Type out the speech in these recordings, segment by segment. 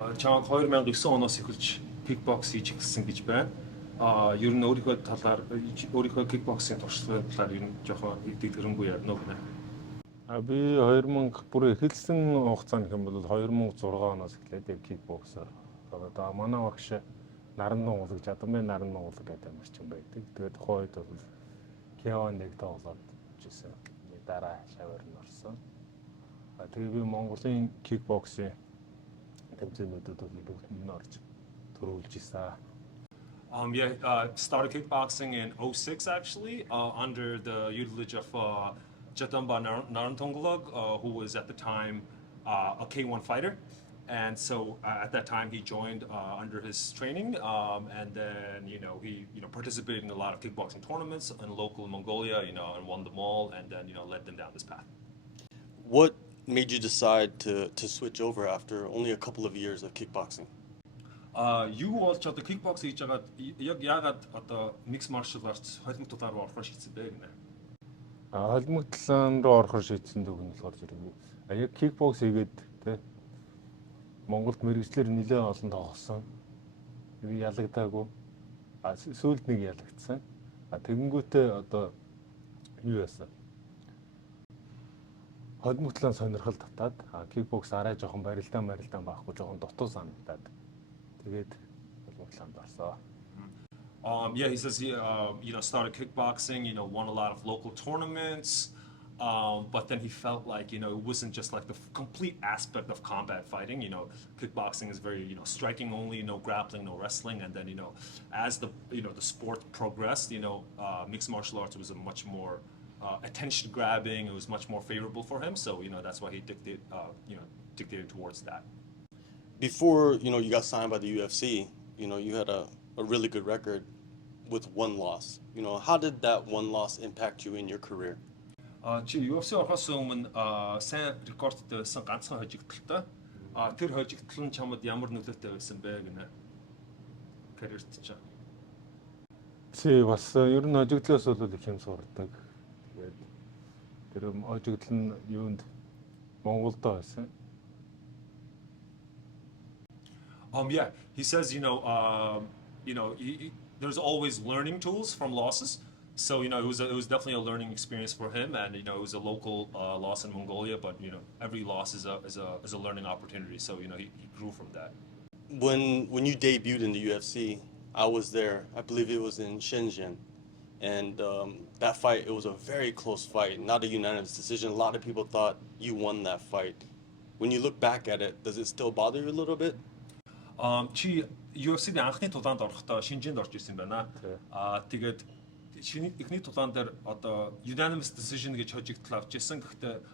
Чамд 2009 оноос эхэлж кикбокс хийж эхэлсэн гэж байна. Ер нь өөрийнхөө талаар өөрийнхөө кикбоксing туршлагын талаар ер нь жоохон дэлгэрэнгүй ярина уу гэнэ. Би 2000 бүр эхэлсэн хугацаанд хэм бол 2006 оноос эхлээд яг кикбоксоор одоо манай багш наран нугуулгаж Адамын наран нугуулга гэдэг амарчин байдаг. Тэгээд тухайн үед бол Hyon нэг тоглоод жисэн. Дараа шавар нь орсон. Тэгээд би Монголын кикбоксing тэмцээнүүдэд бол бүгд нь орж төрүүлж исэн. Started kickboxing in '06 actually, under the tutelage of Jatamba Narantongolog, who was at the time a K1 fighter. And so at that time he joined under his training, and then he participated in a lot of kickboxing tournaments in local Mongolia, and won them all, and then led them down this path. What made you decide to switch over after only a couple of years of kickboxing? You болж одоо kickboxing хийж байгаад яг яагаад одоо mixed martial arts холимогтуудаар орохоор шийдсэн бэ гэнэ? Холимогтлон руу орохоор шийдсэн үг нь болохоор зэрэг яг kickbox хийгээд те Монголд мэргэжлэр нэлээд олон тоглосон. Би ялагдаагүй. Сүүлд нэг ялагдсан. Тэгэнгүүтээ одоо юу яасан? Холимогтлон сонирхол татаад kickbox арай жоохон барилдаан байхгүй жоохон дутуу санагдаад тэгээд холимогтлонд орсон. He says he started kickboxing, won a lot of local tournaments, but then he felt like it wasn't just like the complete aspect of combat fighting. Kickboxing is very striking only, no grappling, no wrestling, and then as the the sport progressed, mixed martial arts was a much more attention grabbing. It was much more favorable for him, so that's why he dictated towards that. Before you got signed by the UFC, you had a really good record with one loss. How did that one loss impact you in your career? Чи UFC орохоос өмнө сайн рекордтэйсэн ганцхан хожигдолтой. Тэр хожигдол нь чамд ямар нөлөөтэй байсан бэ гэнэ? Карьерт чинь. Чи бас ер нь хожигдлоос бол их юм сурдаг. Тэгээд тэр хожигдол нь юунд Монголдо байсан. He says there's always learning tools from losses. So it was definitely a learning experience for him, and it was a local loss in Mongolia, but every loss is a learning opportunity. So he grew from that. When you debuted in the UFC, I was there. I believe it was in Shenzhen, and that fight, it was a very close fight, not a unanimous decision. A lot of people thought you won that fight. When you look back at it, does it still bother you a little bit? Чи UFC-ийн анхны тулаанд орохдоо Шинжээнд орж ирсэн байна. Тэгээд эхний тулаан дээр одоо unanimous decision гэж хожигдол авч ирсэн. Гэхдээ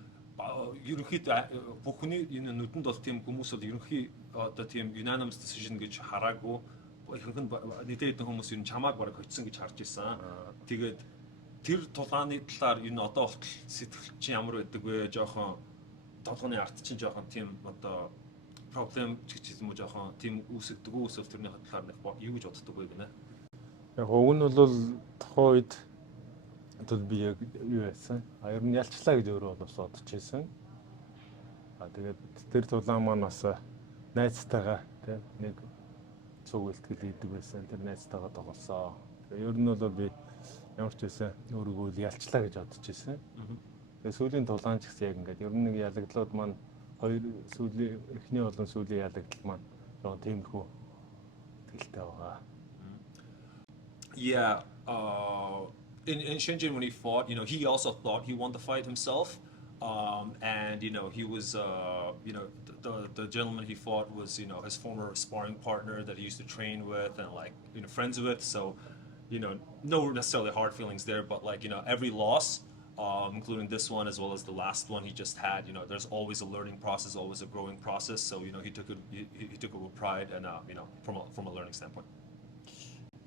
ерөнхийдөө бүх хүний энэ нүдэнд бол тийм хүмүүс бол ерөнхий одоо тийм unanimous decision гэж хараагүй. Ихэнх нь нийтэд хүмүүс ер нь чамааг бараг хоцсон гэж харж ирсэн. Тэгээд тэр тулааны талаар энэ одоо болтол сэтгэл чинь ямар байдаг вэ? Жохон толгойн арт чинь жохон тийм одоо проблем ч гэж юм уу жоохон тийм үүсгдэг үүсэл тэрний талаар юу гэж боддог вэ гэнэ? Яг уг нь бол тухайн үед би яг юу яасан? Ер нь ялчлаа гэж өөрөө бас бодож байсан. Тэгээд тэр тулаан маань бас найзтайгаа нэг цуг үлтгэл хийдэг байсан. Тэр найзтайгаа тоглосон. Ер нь бол би ямар ч байсан өөрийгөө ялчлаа гэж бодож байсан. Тэгээд сүүлийн тулаан ч гэсэн яг ингээд ер нь нэг ялагдлууд маань хоёр сүүлийн эхний болон сүүлийн ялагдал маань жоохон тиймэрхүү тэлтэй байгаа. In Shenzhen when he fought, he also thought he won the fight himself, and he was the gentleman he fought was his former sparring partner that he used to train with and friends with. So no necessarily hard feelings there, but every loss. Including this one as well as the last one he just had, there's always a learning process, always a growing process. So he took it with pride and from a learning standpoint.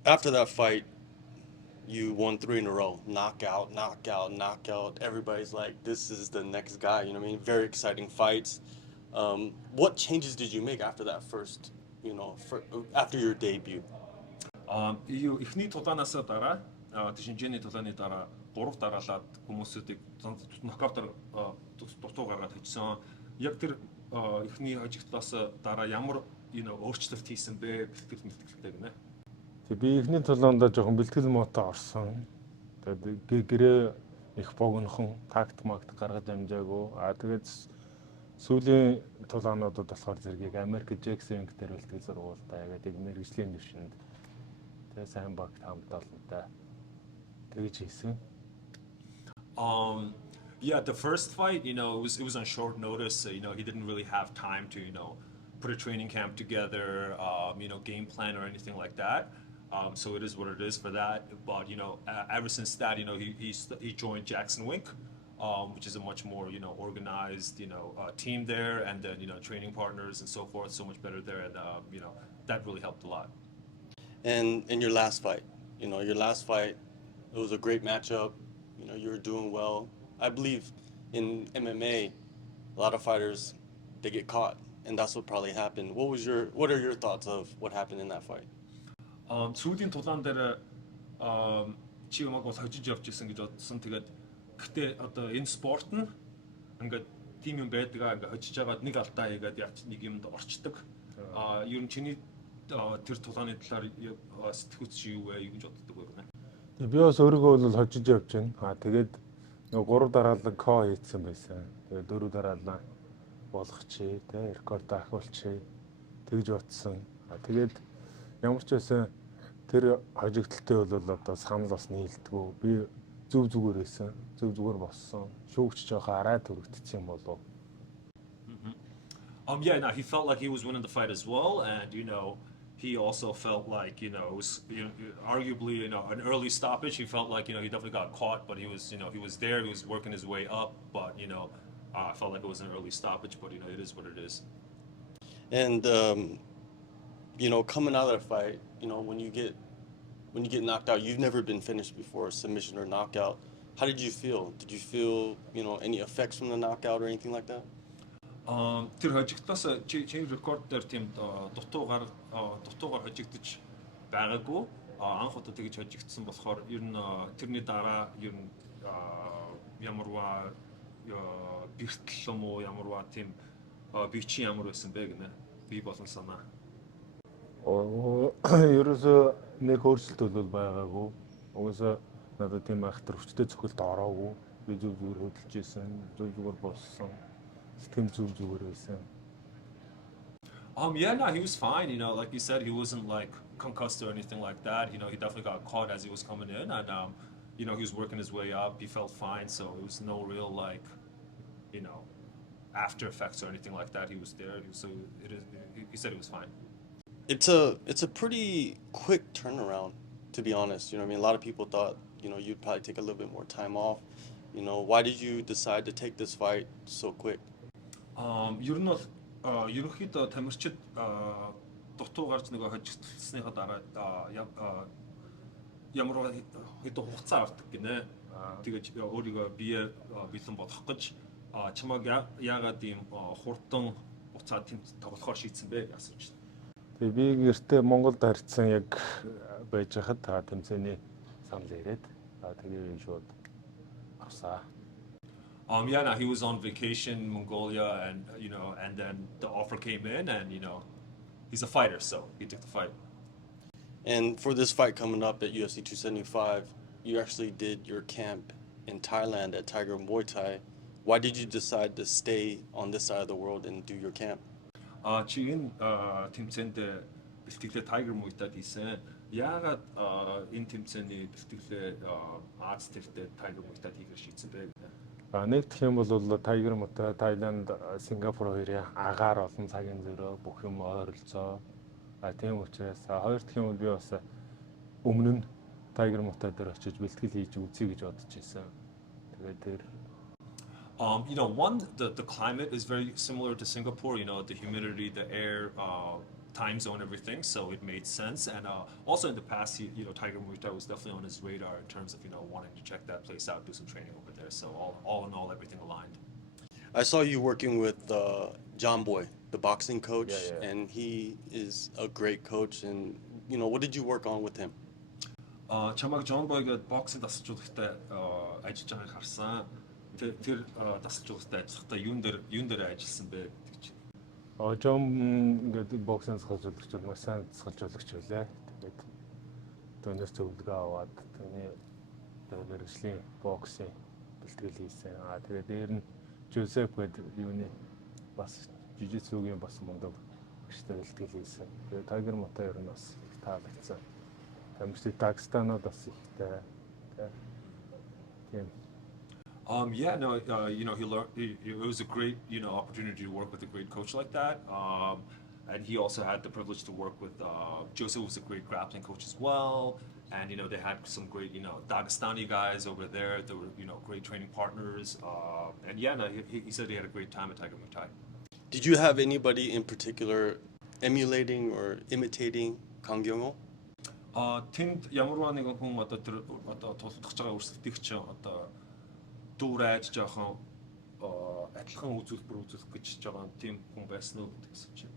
After that fight, you won 3 in a row, knockout. Everybody's like, this is the next guy. Very exciting fights. What changes did you make after that first, after your debut? Ихний тулаанаас дараа Шинжээний тулааны дараа 3 дараалаад хүмүүсүүдийг нокаутаар дутуу гаргаад хийсэн. Яг тэр эхний хожигдлоос дараа ямар өөрчлөлт хийсэн бэ? Бэлтгэл гэнэ. Тэг би эхний тулаанда жоохон бэлтгэл мотоо орсон. Тэгээд гэрээ их богинохон такт магт гаргаж амжаагүй. Тэгээд сүүлийн тулаануудад болохоор зэргийг Америк Джексон дээр бэлтгэл сургуультай гэдэг мэргэжлийн дэвшинд тэг сайн багт хамт олонтой тэгж хийсэн. Yeah, the first fight, it was on short notice. So, he didn't really have time to, put a training camp together, game plan or anything like that. So it is what it is for that. But ever since that, he joined Jackson Wink, which is a much more organized team there, and then training partners and so forth, so much better there, and that really helped a lot. And in your last fight, it was a great matchup. You were doing well. I believe in MMA, a lot of fighters, they get caught, and that's what probably happened. What are your thoughts of what happened in that fight? Сүүлийн тулаан дээр чи юмаг бол хожиж явж исэн гэж бодсон. Тэгээд гэтээ одоо энэ спорт нь ингээд тим юм байдгаа ингээд хожиж байгаад нэг алдаа хийгээд нэг юмд орчдөг. Ер нь чиний тэр тулааны талаар сэтгүүц чи юу вэ гэж боддог вэ? Би бас өөрийгөө бол хожиж явж байна. Тэгээд нэг 3 дараалал ко хийсэн байсан. Тэгээд 4 дараалал болгочихъя, тэ рекорд ахиулчихъя. Тэгж утсан. Тэгээд ямар ч байсан тэр хожигдталтай бол одоо санал бас нийлдэггүй. Би зүгээр байсан. Зүгээр болсон. Шүүгч жоохон арай төрөгдсөн юм болов. Yeah, no, he felt like he was winning the fight as well, and he also felt like it was arguably an early stoppage. He felt like he definitely got caught, but he was he was there. He was working his way up, but I felt like it was an early stoppage. But it is what it is. And coming out of that fight, when you get knocked out, you've never been finished before, submission or knockout. How did you feel? Did you feel any effects from the knockout or anything like that? Тэр хожигдлоос чи рекорд дээр тийм дутуугаар хожигдож байгаагүй. Анх удаа тэгж хожигдсан болохоор ер нь тэрний дараа ер нь ямарваа бэртэл юм уу ямарваа тийм би чи ямар байсан бэ гэнэ. Би болон санаа. Ерөөсөө нэг өөрчлөлт бол байгаагүй. Угсаа надад тийм ахтар өвчтөд цохилт ороогүй. Би зүгээр хөдөлж исэн, зүгээр болсон. Yeah, no, he was fine. Like you said, he wasn't like concussed or anything like that. He definitely got caught as he was coming in, and he was working his way up. He felt fine, so it was no real after effects or anything like that. He was there, he said he was fine. It's a pretty quick turnaround, to be honest. A lot of people thought you'd probably take a little bit more time off. Why did you decide to take this fight so quick? Ер нь бол ерөнхийдөө тамирчид дутуу гарч нөгөө хожигдсныхаа дараа ямар хэдэн хугацаа авдаг гинэ. Тэгэж өөрийгөө бие бэлэн бодох гэж чамаг яагаад ийм хурдан хугацаа тэнд тоглохоор шийдсэн бэ гэж асууж байна. Тэгээ би гэртээ Монголд харьцсан яг байж хахад тэмцээний санал ирээд тэгээ шууд авсаа. Yeah, no, he was on vacation in Mongolia, and and then the offer came in, and he's a fighter, so he took the fight. And for this fight coming up at UFC 275, you actually did your camp in Thailand at Tiger Muay Thai. Why did you decide to stay on this side of the world and do your camp? Чи тэмцээнд бэлтгэлээ Tiger Muay Thai хийсэн. Яагаад энэ тэмцээний бэлтгэлээ Аз тэртээ Tiger Muay Thai хийхээр шийдсэн бэ? Нэг гэх юм бол Tiger Muay Thai, Thailand, Singapore хоёрын агаар олон цагийн зөрөө бүх юм ойролцоо. Тийм учраас хоёр дахь юм бол би бас өмнө нь Tiger Muay Thai дээр очиж бэлтгэл хийж үзье гэж бодож байсан. Тэгээд тэр the climate is very similar to Singapore, the humidity, the air, time zone, everything, so it made sense. And also in the past, Tiger Muay Thai was definitely on his radar in terms of wanting to check that place out, do some training over there. So all in all, everything aligned. I saw you working with John Boy, the boxing coach, yeah. And he is a great coach. And what did you work on with him? Чамаг John Boy гээд боксинг тасалжуулагтай ажиллаж байгааг харсан. Тэр тасалжуулагтай ажиллахдаа юун дээр ажилласан бэ гэдэг чинь. Ожом ингээд боксинг сахалжуулагч маш сайн сахалжуулагч байлаа. Тэгээд түүнээс зөвлөгөө аваад түүний мэргэжлийн боксing бэлтгэл хийсэн. Тэгээд дээр нь Жозеф гэдэг юуны бас жижигцүүгийн бас мундаг багштай бэлтгэл хийсэн. Тэгээд Тайгер Мотой ер нь бас их таалагдсан. Тамирчид Дагестанууд бас ихтэй. Тийм. Yeah, no, you know, it was a great, you know, opportunity to work with a great coach like that. And he also had the privilege to work with, Joseph was a great grappling coach as well. And, you know, they had some great, you know, Dagestani guys over there. They were, you know, great training partners. And yeah, no, he said he had a great time at Tiger Muay Thai. Did you have anybody in particular emulating or imitating Kang Kyung Ho? Тэнд ямарваа нэгэн хүн одоо тэр одоо тулдах байгаа өрсөлдөгч одоо дүүр айж жоохон адилхан үзүүлбэр үзүүлэх гэж байгаа тийм хүн байсан уу гэсэн чинь.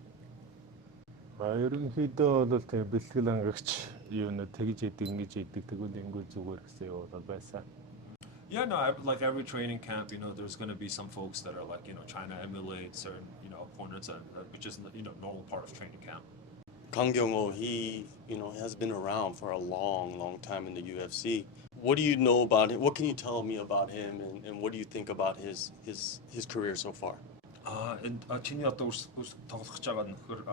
Ерөнхийдөө бол тэг бэлтгэл ангагч юу нэ тэгж идэг ингэж идэг тэгвэл ингээд зүгээр гэсэн юу бол байсан. Yeah, no, like every training camp, you know, there's going to be some folks that are like, you know, trying to emulate certain, you know, opponents, which is, you know, normal part of training camp. Kang Kyung Ho, he, you know, has been around for a long, long time in the UFC. What do you know about him? What can you tell me about him, and what do you think about his career so far? And чиний одоо тоглох гэж байгаа нөхөр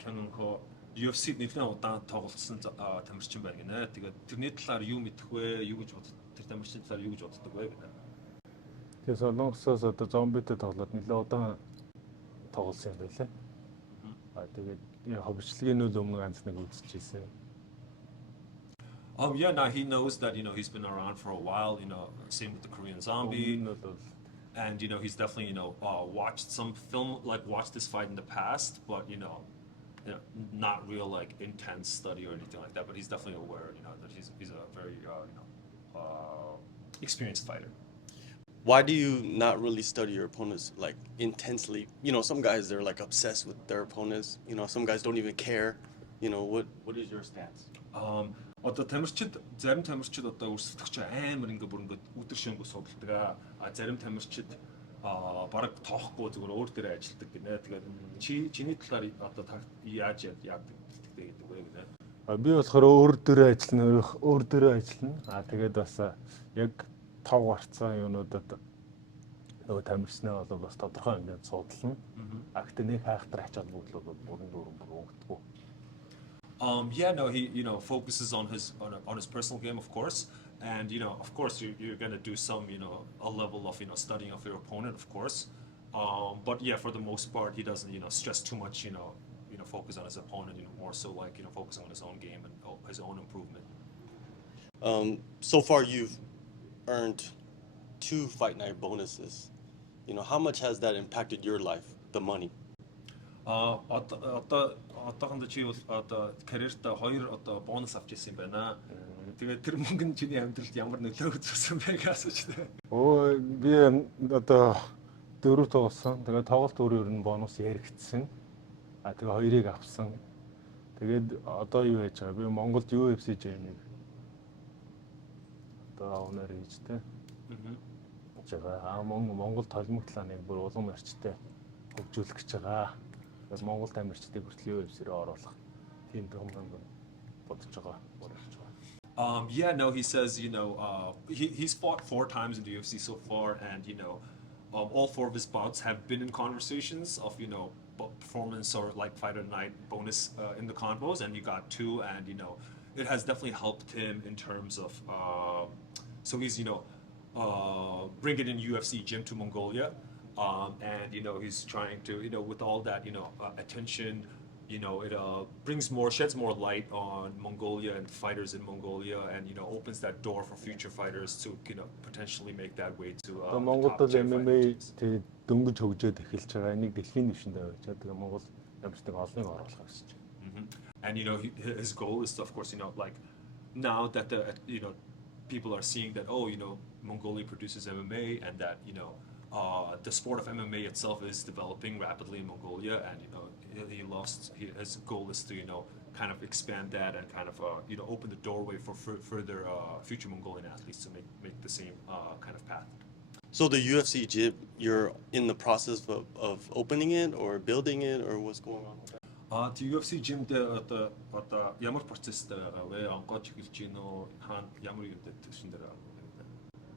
Kang Ho UFC нэлээд удаан тоглосон тамирчин байна гинэ. Тэгээд тэрний талаар юу мэдэх вэ? Юу гэж боддог? Тэр тамирчин талаар юу гэж боддог вэ гинэ? Тэгээ Солонгосоос одоо зомбитэй тоглоод нэлээд удаан тоглосон юм байлаа. Тэгээд хөвчлөгийн үл өмнө ганц нэг үзчихсэн. Yeah, now he knows that, you know, he's been around for a while, you know, same with the Korean Zombie. And, you know, he's definitely, you know, watched some film, like watched this fight in the past, but, you know, not real, like, intense study or anything like that, but he's definitely aware, you know, that he's a very, you know, experienced fighter. Why do you not really study your opponents, like, intensely? You know, some guys, they're, like, obsessed with their opponents. You know, some guys don't even care. You know, what is your stance? Одоо тамирчид зарим тамирчид одоо өрсөлдөгч амар ингээ бүр ингээ үдир шөнгө судалдаг. Зарим тамирчид бараг тоохгүй зүгээр өөр дээрээ ажилладаг гинэ. Тэгээд чиний талаар одоо яаж яадаг гэдэг вэ гинэ. Би болохоор өөр дээрээ ажиллана. Тэгээд бас яг тав гарцсан юунуудад нөгөө тамирчнаа бол бас тодорхой хэмжээнд судална. Гэхдээ нэг хайхтар ачаал бүгд бол бүрэн өгдөггүй. Yeah, no, he, you know, focuses on his personal game, of course, and, you know, of course you're gonna do some, you know, a level of, you know, studying of your opponent, of course, but yeah, for the most part, he doesn't, you know, stress too much, you know, focus on his opponent, you know, more so like, you know, focusing on his own game and his own improvement. So far, you've earned 2 fight night bonuses. You know, how much has that impacted your life, the money? Одоохондоо чи бол одоо карьертаа 2 одоо бонус авч ирсэн юм байна. Тэгээд тэр мөнгө нь чиний амьдралд ямар нөлөө үзүүлсэн бэ гэж асууж байна. Би одоо 4 тоглосон. Тэгээд тоглолт өөр нь бонус яригдсан. Тэгээд 2-ыг авсан. Тэгээд одоо юу яаж байгаа? Би Монголд UFC жимийг одоо авнаар хийжтэй. Монгол толмогтлаа нэг бүр улам орчтой хөгжүүлэх гэж байгаа. Монгол тамирчдыг хүртэл UFC-рээ оруулах тийм юм бодож байгаа. Yeah, no, he says, you know, he's fought 4 times in the UFC so far, and, you know, all 4 of his bouts have been in conversations of, you know, performance or like fighter night bonus in the convos, and you got 2, and, you know, it has definitely helped him in terms of, so he's, you know, bringing in UFC gym to Mongolia. And, you know, he's trying to, you know, with all that, you know, attention, you know, it sheds more light on Mongolia and fighters in Mongolia, and, you know, opens that door for future fighters to, you know, potentially make that way to Mongold MMA дөнгөж хөгжөөд эхэлж байгаа. Энийг дэлхийн дэвшинд авч байгаа. Монгол тамирчдыг олныг оруулах гэж байна. And, you know, his goal is, of course, you know, like now that you know, people are seeing that, oh, you know, Mongolia produces MMA, and that, you know, the sport of MMA itself is developing rapidly in Mongolia, and, you know, his goal is to, you know, kind of expand that and kind of, you know, open the doorway for further future Mongolian athletes to make the same kind of path. So the UFC gym you're in the process of opening it or building it, or what's going on with that? UFC gym дээр одоо ямар процесстэй байгаа вэ? Онгоож эхэлж гин үү? Хаана ямар юм дээр төвшин дээр байгаа вэ?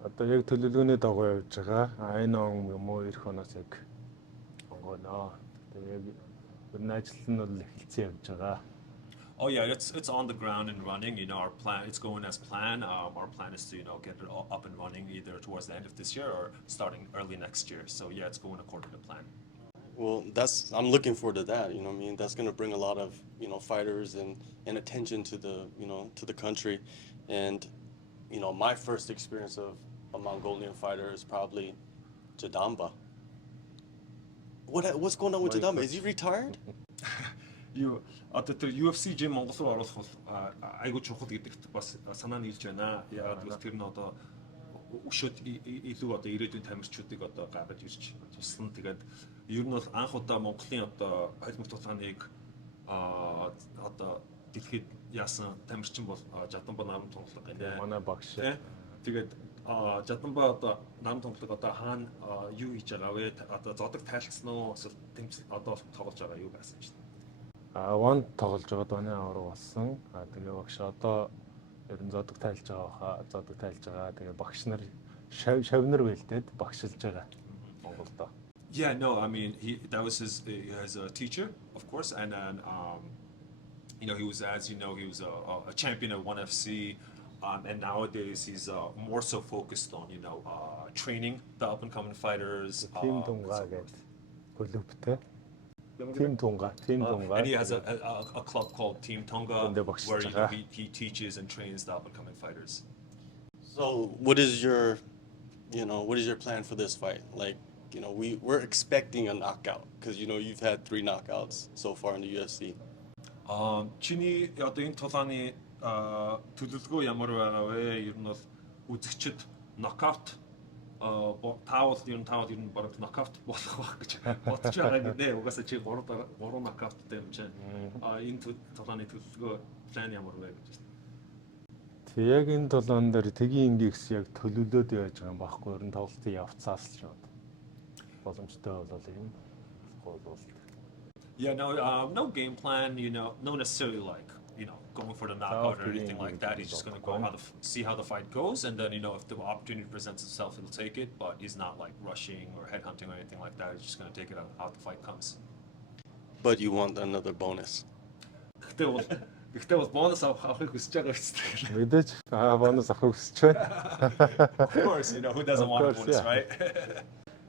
Одоо яг төлөвлөгөөний дагуу явж байгаа. Энэ он юм уу эх оноос яг онгоно. Тэгээ яг ер нь ажил нь бол эхэлсэн явж байгаа. Oh yeah, it's on the ground and running. Our plan, it's going as planned. Our plan is to get it all up and running either towards the end of this year or starting early next year. So yeah, it's going according to plan. Well, I'm looking forward to that. You know what I mean? That's going to bring a lot of, fighters and attention to the, to the country. And, my first experience of a Mongolian fighter is probably Jadamba. What's going on with Jadamba? Is he retired? Одоо тэр UFC gym Монгол руу оруулах бол айгүй чухал гэдэгт бас санаа нийлж байна. Яагаад гэвэл тэр нь одоо өшөөд илүү одоо ирээдүйн тамирчдыг одоо гаргаж ирж туслан тэгээд ер нь бол анх удаа Монголын одоо холимог тулгааныг одоо дэлхийд яасан тамирчин бол Жадамба наран тунгалаг гэнэ. Манай багш. Тэгээд Жадамба одоо наран тунгалаг одоо хаана юу хийж байгаа вэ? Одоо зодог тайлцсан уу? Эсвэл тэмцэл одоо тоглож байгаа юу гэсэн чинь. One тоглож байгаад оны авраг болсон. Тэгээ багш одоо ер нь зодог тайлж байгаа. Зодог тайлж байгаа. Тэгээ багш нар шавнар бэлдээд багшилж байгаа Монголдо. Yeah, no, I mean he as a teacher, of course, and then he was he was a champion at ONE FC, and nowadays he's more so focused on training the up and coming fighters. Team Tonga гэдэг клубтэй. Team Tonga. And he has a club called Team Tonga where he teaches and trains the up and coming fighters. So what is your plan for this fight? Like, we're expecting a knockout because you've had 3 knockouts so far in the UFC. Чиний одоо энэ тулааны төлөвлөгөө ямар байгаа вэ? Ер нь бол үзэгчд нокаут таавал ер нь бараг нокаут болох байх гэж бодож байгаа гинэ. Угаасаа чи 3 нокауттай юм чинь. Энэ тулааны төлөвлөгөө план ямар вэ гэж. Тэг яг энэ тулаан дээр тэгийн индекс яг төлөвлөд яаж байгаа юм байхгүй ер нь тоглолтын явцаас л шууд боломжтой болол юм. Yeah, no game plan, no necessarily like, going for the knockout or anything like that. He's just going to go see how the fight goes, and then, if the opportunity presents itself, he'll take it, but he's not like rushing or headhunting or anything like that. He's just going to take it how the fight comes. But you want another bonus? Гэхдээ бол бонус авахыг хүсэж байгаа үстэй. Мэдээж бонус авахыг хүсэж байна. Of course, who doesn't want a bonus, right?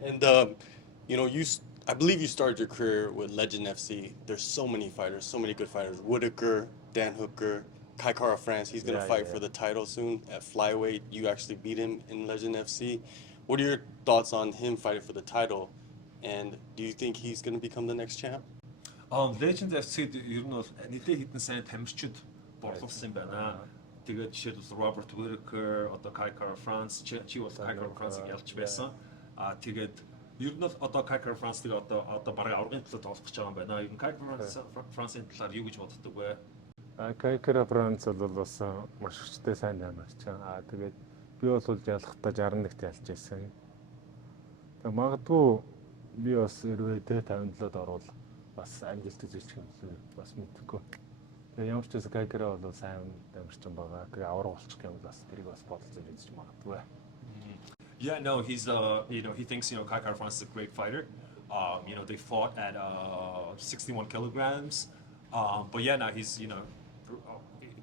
And I believe you started your career with Legend FC. There's so many fighters, so many good fighters. Whitaker, Dan Hooker, Kai Kara France. He's going to fight for the title soon at flyweight. You actually beat him in Legend FC. What are your thoughts on him fighting for the title? And do you think he's going to become the next champ? Legend FC ер нь бол нийтээ хитэн сайн тамирчид борлуулсан байна. Тэгээд жишээлбэл Robert Whitaker, одоо Kai Kara France, чи бол Kai Kara France-ыг ялж байсан. Тэгээд ер нь бол одоо Kai Kara France-ыг одоо бараг аврагын төлөө тоглох гэж байгаа юм байна. Ер нь Kai Kara France-ын талаар юу гэж боддог вэ? Kai Kara France бол бас маш хүчтэй сайн тамирч. Тэгээд би бол ялахдаа 61-т ялж байсан. Тэгээд магадгүй би бас өрөөдөө 57-д орвол бас амжилттай зэвсэх юм бас мэдхгүй. Тэгээ ямар ч байсан Kai Kara бол сайн тамирчин байгаа. Тэгээ авраг болчих юм бас тэрийг бас бодолцож үзэж магадгүй. Yeah, no, he's he thinks Kai Kara France is a great fighter. They fought at 61 kilograms. But yeah, now he's he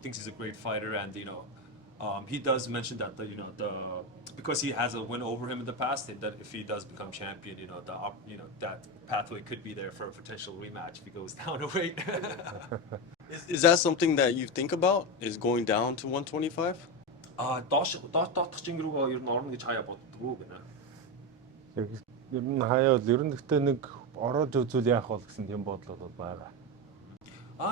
thinks he's a great fighter, and he does mention that because he has a win over him in the past, that if he does become champion, that pathway could be there for a potential rematch if he goes down a weight. Is that something that you think about? Is going down to 125? Доош чин рүүгээ ер нь орно гэж хаяа боддгоо гэнэ. Ер нь хаяа бол ер нь гэхдээ нэг ороод үзүүл яах бол гэсэн тийм бодлоо бол байгаа.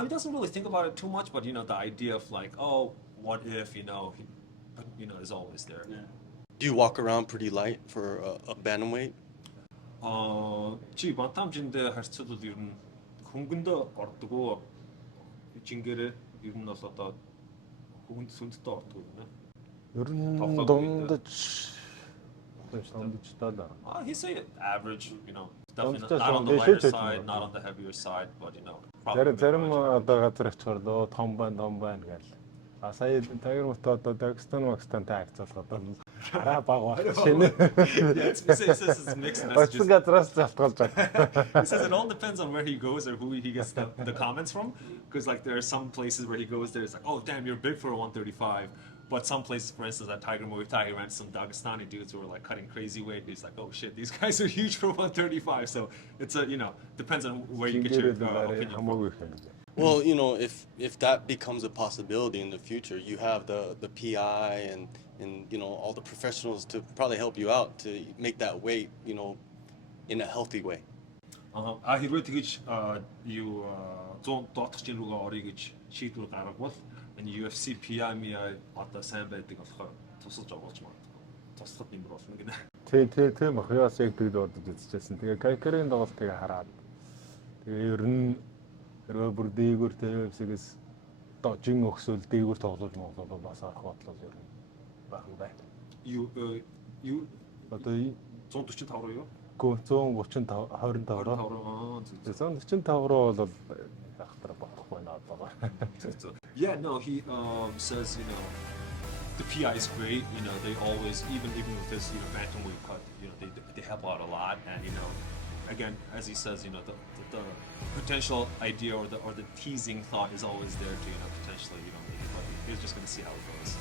He doesn't really think about it too much, but the idea of like, oh, what if, is always there. Yeah. Do you walk around pretty light for a bantamweight? Чи бантамжинд харьцуулбал ер нь хөнгөндөө ордгоо жингэрээ ер нь бол одоо хөнгөнд сүндтэй ордгоо гэнэ. Ер нь дундаж сондочтой л. He say average, you know, definitely Just not on the on the lighter shoot side, it. not on the heavier side, but you know, Зарим probably одоо газар очихоор лөө том байна гэл. А сая Tiger Woods одоо Дагестантай харьцуулахад бол хараа баг байна шинэ. Yeah, it says it's mixed messages. Очсон газраас залтгалж байгаа. He says it all depends on where he goes or who he gets the comments from. Because like there are some places where he goes there, it's like, oh damn, you're big for a 135. But some places, for instance, at Muay Thai, he ran some Dagestani dudes who were like cutting crazy weight. He's like, oh shit, these guys are huge for 135. So it's a, you know, depends on where you get your opinion from. Well, you know, if that becomes a possibility in the future, you have the PI and you know all the professionals to probably help you out to make that weight, you know, in a healthy way. Хэрвээ тэгэж юу 100 доотч рүүгээ орё гэж шийдвэр гаргавал энэ UFC PI одоо сайн байдаг болохоор тусалж оруулж магадгүй. Туслахад нэмэр болно гинэ. Тийм бах яас яг тэгд бодож үзчихсэн. Тэгээ Кайкерийн тоглолтыг хараад тэгээ ер нь хэрвээ бүр дээгүүр UFC-гээс дожин өгсөл дээгүүр тоглож Монголд бас арах бодлоо ер нь бахан байна. Юу Одоо 145 руу юу? 135 25 руу. 145 руу бол ахтар бодох байна одоо. Yeah, no, he says, you know, the PI is great. You know, they always, even with this, you know, bantamweight cut, you know, they help out a lot. And you know, again, as he says, you know, the potential idea or the teasing thought is always there to, you know, potentially, you know, maybe, but he's just going to see how it goes.